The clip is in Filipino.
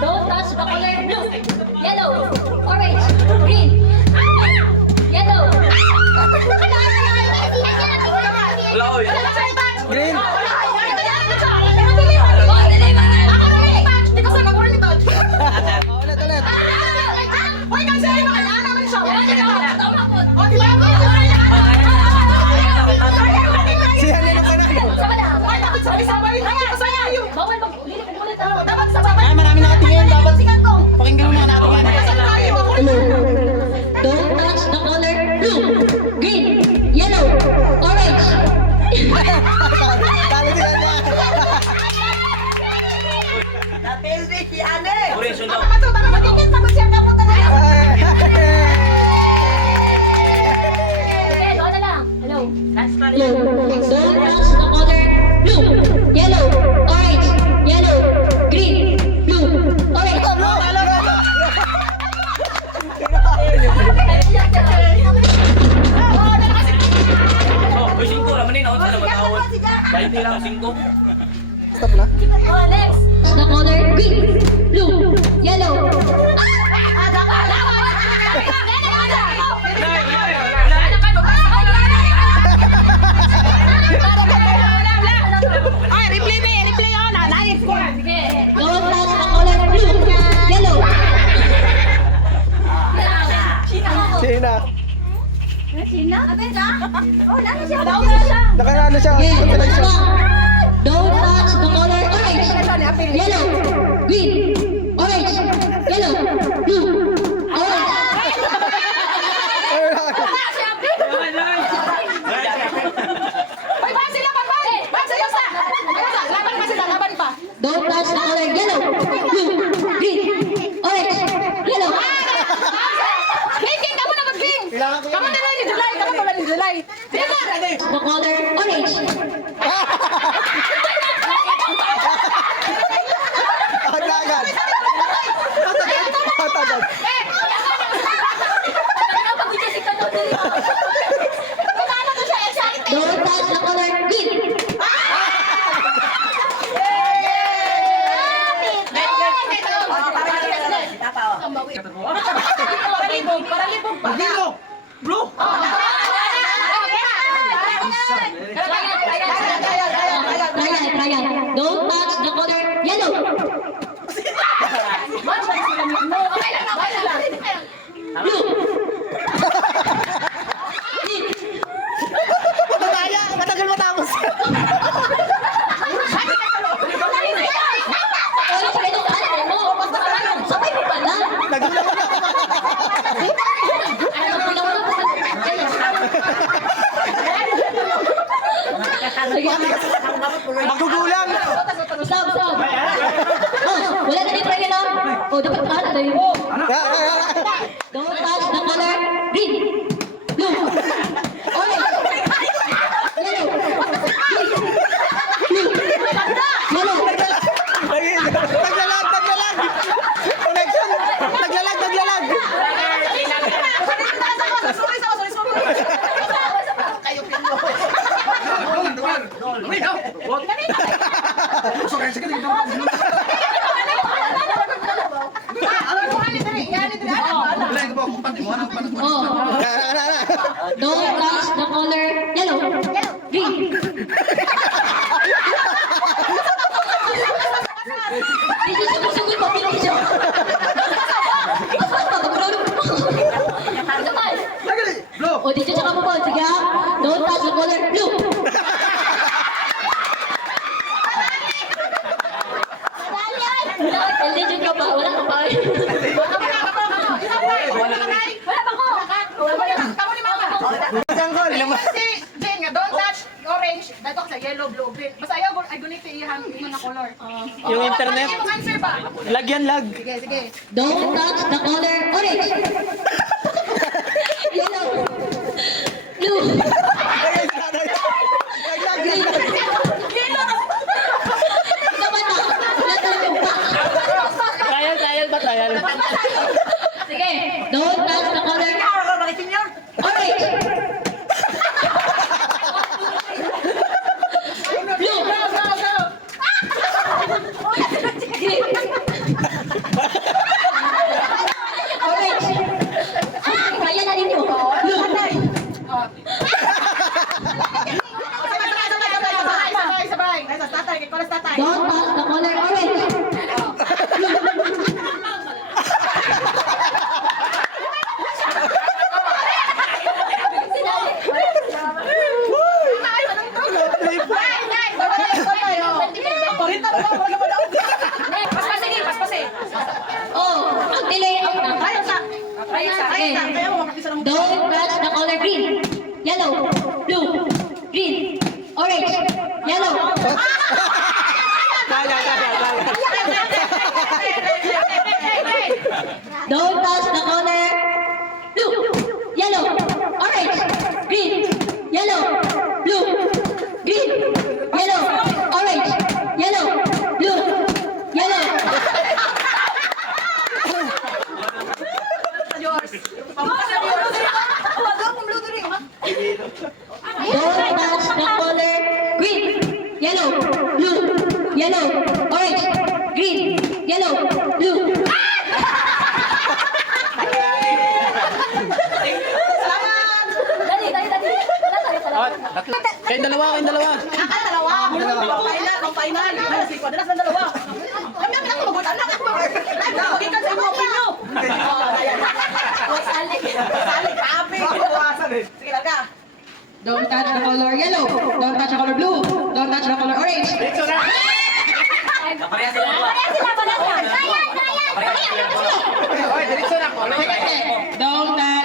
Don't touch the color blue, yellow, orange, green, yellow. Wala ko yun. Green. Ulit, ulit. Si Helen ang panalo. Ay, marami nakatingin. Dapat pakinggan mo mga nakatingin. Don't touch the color blue, green, yellow, orange. Talo si Helen. Operation daw. Okay, doon na lang. Hello. Don't touch the color blue, yellow, orange, yellow, green, blue, orange. Oh, uy, 5 naman yun. Ako sa nabatawad. Kahit nila, 5. Stop na. Oh, next. The color green, blue, yellow. Don't touch the color blue, yellow. Sina. Okay, Nakarano siya. Consolation. don't touch the color orange, yellow, green, orange, yellow, blue, orange. Don't touch the color yellow, blue, green, orange, yellow. Kailangan ko yun. The color orange. Agad. Agad. Don't touch the color green. Bro! Trial. Don't touch the color yellow. Blue. Mamaya, matagal matapos. Sabay mo pala. Nagulat ko na. Magugulang. Stop. Oh, wala na din try na. Oh, dapat ano na yun. Don't touch the color green, blue, orange, yellow, green, blue, yellow. Naglalag. Connection. Naglalag. Oh, don't touch the color yellow, green. Hindi siya sumusugod pa, pinong siya. O, dito siya kapapal. Sige ha. Don't touch the color blue. Legend ka ba? Wala ka ba? Wala pa ko. Sanggol. Don't touch orange, dato ka sa yellow, blue, green. Basta ayaw, ay gunit iyan yung na color. Yung internet. Ano yung answer ba? Lag. Sige. Don't touch the color orange. Yellow. Blue. Green. Ikaw ba na? Natulog pa. Trial ba? Sige. Don't touch the color orange. Blue. Green. Don't touch the color orange. Oh, ang delay out na. Okay. Don't touch the color green. Yellow, blue, green, orange, yellow. Don't touch the color blue, yellow, orange, green, yellow, blue, green, yellow, orange, yellow, blue, yellow. Don't touch the color green, yellow, blue, yellow, orange, green, yellow, blue. Dali. Kayong dalawa. Don't touch the color yellow. Don't touch the color blue. Don't touch the color orange. Parehas sila dalawa. Don't touch